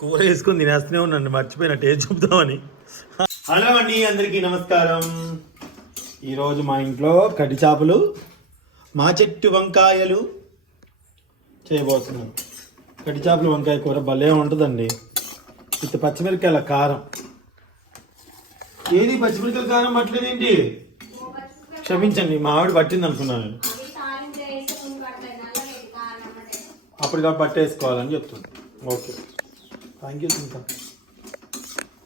కూర వేసుకొని తినేస్తూనే ఉన్నాను. మర్చిపోయిన. టేస్ట్ చూపుదామని. హలో అండి అందరికీ నమస్కారం. ఈరోజు మా ఇంట్లో కటి చేపలు మా చెట్టు వంకాయలు చేయబోతున్నాను కటి చేపలు వంకాయ కూర భలే ఉంటుందండి. విత్ పచ్చిమిరకాయల కారం. ఏది పచ్చిమిరకాయల కారం పట్టలేదేంటి క్షమించండి మా ఆవిడ పట్టింది అనుకున్నాను నేను. అప్పటిగా పట్టేసుకోవాలని చెప్తుంది. Okay. Thank you Sunitha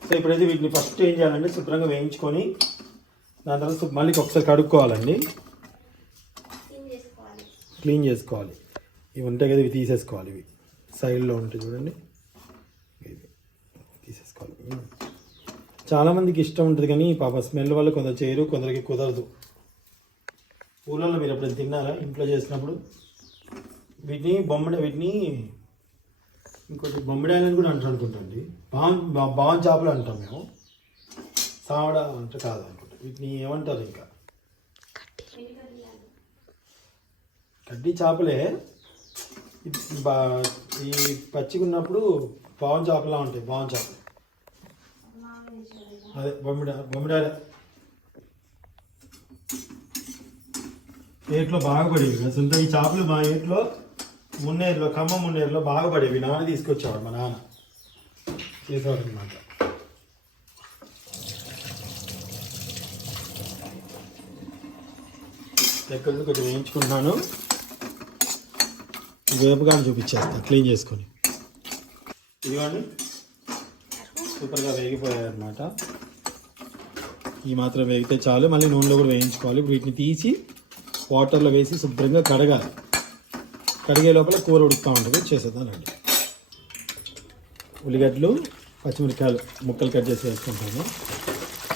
so ఇప్పుడైతే వీటిని ఫస్ట్ ఏం చేయాలంటే శుభ్రంగా వేయించుకొని దాని తర్వాత మళ్ళీ ఒకసారి కడుక్కోవాలండి. క్లీన్ చేసుకోవాలి. ఇవి ఉంటాయి కదా ఇవి తీసేసుకోవాలి ఇవి. సైడ్లో ఉంటాయి చూడండి. ఇవి తీసేసుకోవాలి. మ్మ్. చాలామందికి ఇష్టం ఉంటుంది కానీ పాప స్మెల్ వల్ల కొందరు చేయరు కొందరికి కుదరదు. ఊళ్ళలో మీరు ఎప్పుడైనా తిన్నారా? ఇంట్లో చేసినప్పుడు? వీటిని బొమ్మడి వీటిని ఇంకోటి బొమ్మిడాయలని కూడా అంటారు అనుకుంటండి బాన్ బాన్ చేపలు అంటాం మేము. సావడ అంటే కాదు అనుకుంటాం. వీటిని ఏమంటారు ఇంకా? కడ్డీ చేపలే. బా ఈ పచ్చిగా ఉన్నప్పుడు బావన్ చేపలా ఉంటాయి బావన్ చేపలు. అదే బొమ్మిడా బొమ్మిడాయలే ఏట్లో బాగా పడింది అసలు ఈ చేపలు మా ఏట్లో మున్నేరులో ఖమ్మం మున్నేరులో బాగా పడేవి నాన్న తీసుకొచ్చేవాడు మా నాన్న. చేసేవాడు అనమాట దగ్గర కొంచెం వేయించుకుంటున్నాను వేపగాను చూపించేస్తా క్లీన్ చేసుకొని. ఇదిగోండి. సూపర్గా వేగిపోయాయి అనమాట ఈ మాత్రం వేగితే చాలు మళ్ళీ నూనెలో కూడా వేయించుకోవాలి. వీటిని తీసి వాటర్లో వేసి శుభ్రంగా కడగాలి. కడిగే లోపల కూర ఉడుకుతూ ఉంటుంది చేసేద్దానండి ఉల్లిగడ్డలు పచ్చిమిరకాయలు ముక్కలు కట్ చేసి వేసుకుంటాను.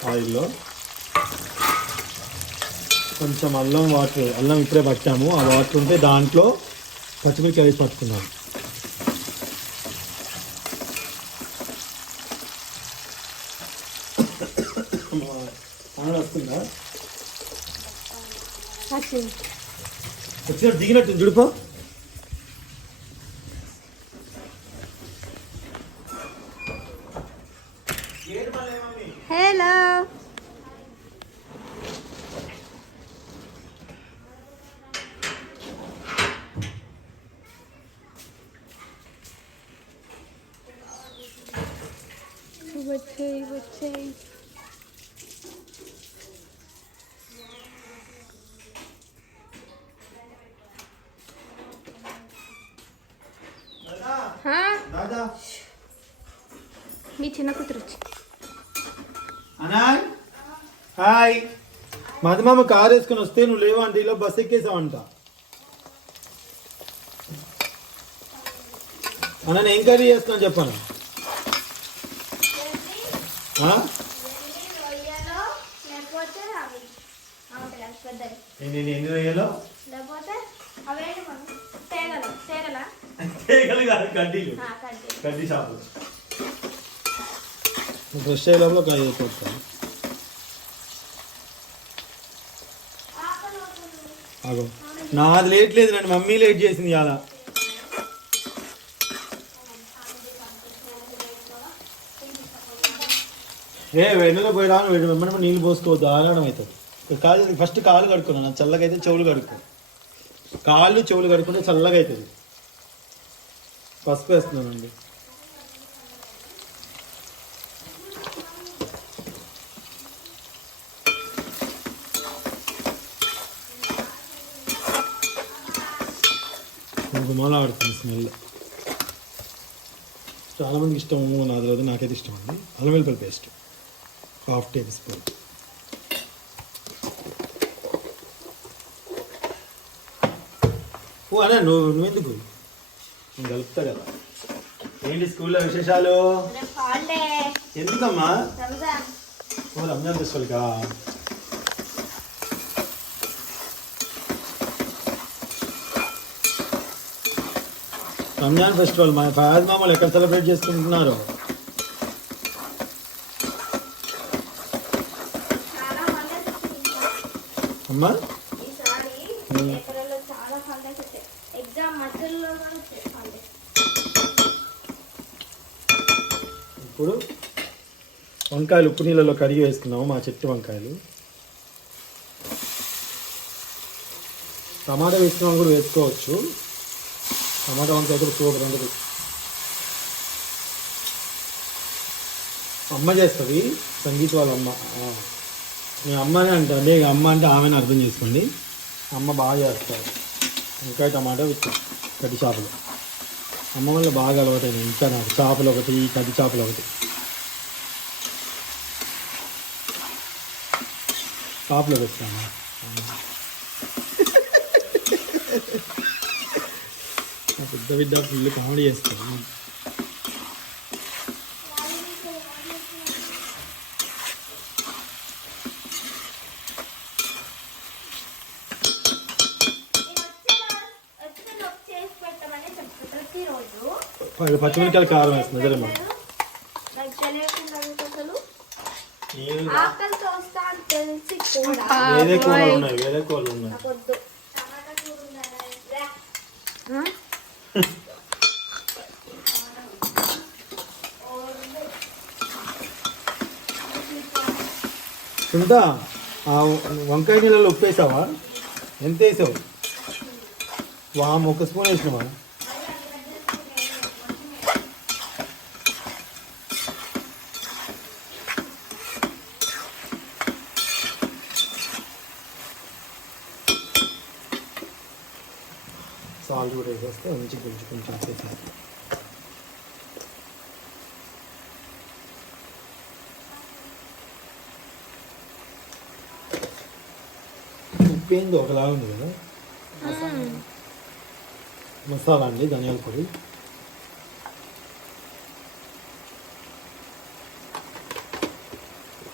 ఆయిల్లో. కొంచెం అల్లం వాటర్ అల్లం ఇప్పుడే పట్టాము. ఆ వాటర్ ఉంటే దాంట్లో పచ్చిమిరకాయ వేసి పట్టుకున్నాము వస్తుందా? వచ్చినట్టు దిగినట్టు జుడిపో మీ చిన్న కూతురు వచ్చి అనాయ్ హాయ్. మధుమామ కారు వేసుకొని వస్తే నువ్వు లేవు అంటే ఇలా బస్ ఎక్కేసావంట. అన్న నేను ఏం కర్రీ చేస్తున్నాను చెప్పాను? ఎన్ని రొయ్యలు? కడ్డీలు. కడ్డీ షాపులు ఫ్రెష్ అయ్యే లోపల ఒక ఐదు నాది లేట్ లేదు నన్ను మమ్మీ లేట్ చేసింది ఇవాళ ఏ వెన్నెలో పోయి రాను వెమ్మడం నీళ్ళు పోసుకోవద్దు ఆగడం అవుతుంది కాలు ఫస్ట్ కాలు కడుక్కున్నాను చల్లగా అయితే చెవులు కడుక్కో కాళ్ళు చెవులు కడుక్కుంటే చల్లగా అవుతుంది పసుపు వేస్తున్నానండి గుమాల ఆడుతుంది స్మెల్. చాలా మందికి ఇష్టం నా తర్వాత నాకైతే ఇష్టం అండి. అల్లం వెల్లుల్లి పేస్ట్. Half tablespoon. ఓ అన్నా నువ్వు నువ్వెందుకు? నేను కలుపుతా కదా. ఏంటి స్కూల్లో విశేషాలు? ఎందుకమ్మా? రంజాన్. ఓ రంజాన్ ఫెస్టివల్కా? రంజాన్ ఫెస్టివల్ మా ఫయాజ్ మామూలు ఎక్కడ సెలబ్రేట్ చేసుకుంటున్నారు? అమ్మా? ఇప్పుడు వంకాయలు ఉప్పు నీళ్ళలో కడిగి వేసుకున్నాము మా చెట్టు వంకాయలు. టమాటా వేసుకున్నాం కూడా వేసుకోవచ్చు. టమాటా వంకాయ కూడా సూపర్ ఉంటుంది అమ్మ చేస్తుంది సంగీత్ వాళ్ళ అమ్మ. ఆ. మీ అమ్మనే అంటే అమ్మ అంటే ఆమెను అర్థం చేసుకోండి. అమ్మ బాగా చేస్తారు. వంకాయ టమాటా విత్ కటి చేపలు. అమ్మ వల్ల బాగా అలవాటైంది. ఇంకా నాకు చేపలు ఒకటి కటి చేపలు ఒకటి. చేపలు పెట్టాను పెద్ద బిడ్డ ఫుల్ కామెడీ చేస్తాను పచ్చిమిరకాయలు కారం వేస్తుంది అదేమ్మా వేరే కూరలు ఉన్నాయి వేరే కూరలు ఉన్నాయి. నాకు ఆ వంకాయ నీళ్ళలో ఉప్పు వేసావా? ఎంత వేసావు? వామ్ ఒక స్పూన్ వేసినావా? సాల్ట్ కూడా వేసేస్తే మంచి కొంచెం కొంచెం వేసేసాను ఉప్పు ఒకలా ఉంది కదా? మసాలా అండి ధనియాల పొడి.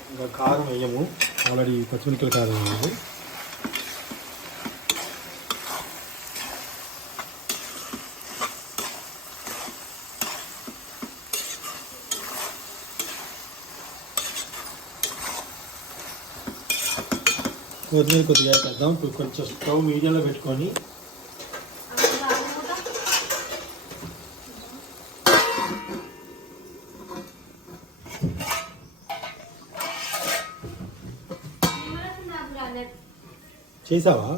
ఇంకా కారం వేయము. ఆల్రెడీ పచ్చిమిరపకాయల కారం వేయము కొద్దిగా కొద్దిగా వేద్దాం ఇప్పుడు కొంచెం స్టవ్ మీడియంలో పెట్టుకొని. చేసావా?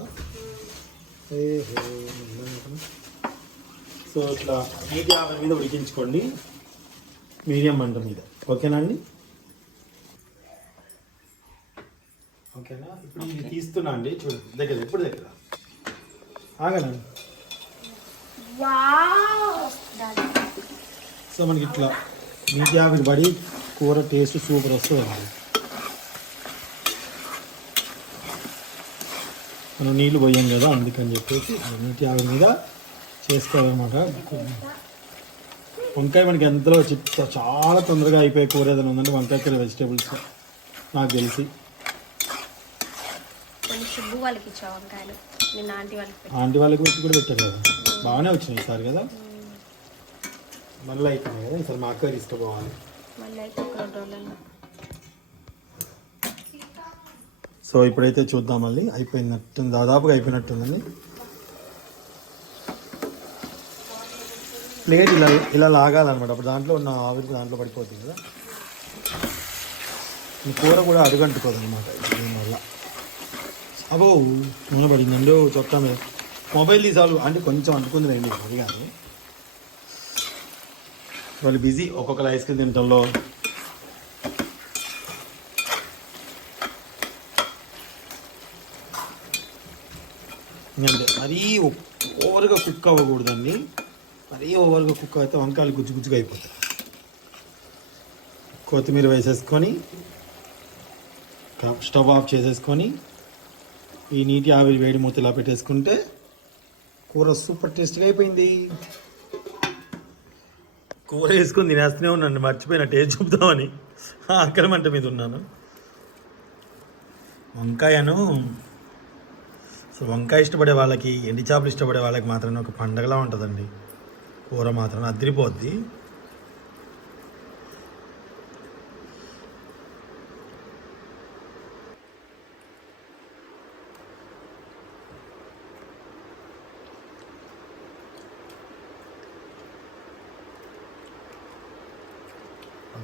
సో ఇట్లా నీటి ఆవిరి మీద ఉడికించుకోండి. మీడియం మంట మీద. ఓకేనా అండి? ఓకేనా? ఇప్పుడు ఇది తీస్తున్నా అండి చూడండి దగ్గర ఎప్పుడు దగ్గర. ఆగనండి సో మనకి ఇట్లా నీటి ఆవిరి పడి కూర టేస్ట్ సూపర్ వస్తుందండి. మనం నీళ్ళు పోయాం కదా అందుకని చెప్పేసి నీటి ఆవిరి మీద చేసుకోవాలన్నమాట. వంకాయ మనకి ఎంతలో చిత్త చాలా తొందరగా అయిపోయే కూర ఏదైనా ఉందంటే వంకాయ కర్రీ వెజిటేబుల్స్ నాకు తెలిసి. సుబ్బు వాళ్ళకి ఇచ్చావు వంకాయలు. నిన్న ఆంటీ వాళ్ళకి. ఆంటీ వాళ్ళకి పెట్టి కూడా పెట్టారు కదా? బాగానే వచ్చినాయి ఈసారి కదా? మళ్ళీ అయిపోయినాయి కదా? ఈసారి మా అక్క తీసుకుపోవాలి. మళ్ళీ అయితే ఒక రెండు రోజులలో సో ఇప్పుడైతే చూద్దాం మళ్ళీ. అయిపోయినట్టు దాదాపుగా అయిపోయినట్టుందండి. ప్లేట్ ఇలా ఇలా లాగాలన్నమాట. అప్పుడు దాంట్లో ఉన్న ఆవిరి దాంట్లో పడిపోతుంది కదా? కూర కూడా అడుగంటుకోదు అబ్బో అబో నూనె పడిందండి. చొక్కా మీద మొబైల్ తీసాలు అంటే కొంచెం అంటుకుంది రండి అది కాదు. వాళ్ళు బిజీ ఒక్కొక్కరు ఐస్ క్రీమ్ తినటంలో అంతే మరీ ఓవర్గా కుక్ అవ్వకూడదండి. మరీ ఓవర్గా కుక్ అయితే వంకాయలు గుజ్జు గుజ్జుగా అయిపోతాయి. కొత్తిమీర వేసేసుకొని స్టవ్ ఆఫ్ చేసేసుకొని ఈ నీటి ఆవిరి వేడి మూతలా పెట్టేసుకుంటే కూర సూపర్ టేస్ట్గా అయిపోయింది. కూర వేసుకొని తినేస్తూనే ఉన్నాను మర్చిపోయిన టేస్ట్ చెప్తామని ఆకలి మంట మీద ఉన్నాను. వంకాయను సో వంకాయ ఇష్టపడే వాళ్ళకి ఎండి చేపలు ఇష్టపడే వాళ్ళకి మాత్రమే ఒక పండగలా ఉంటుందండి. కూర మాత్రం అదిరిపోద్ది.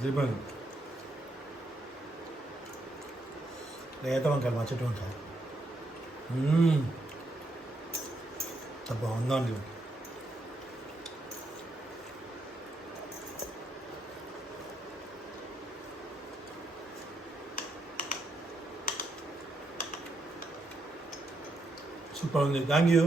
అదిరిపోయింది లేత వంకాయలు మా చెట్టు వంకాయ మ్మ్. అండి సూపర్ ఉంది థ్యాంక్ యూ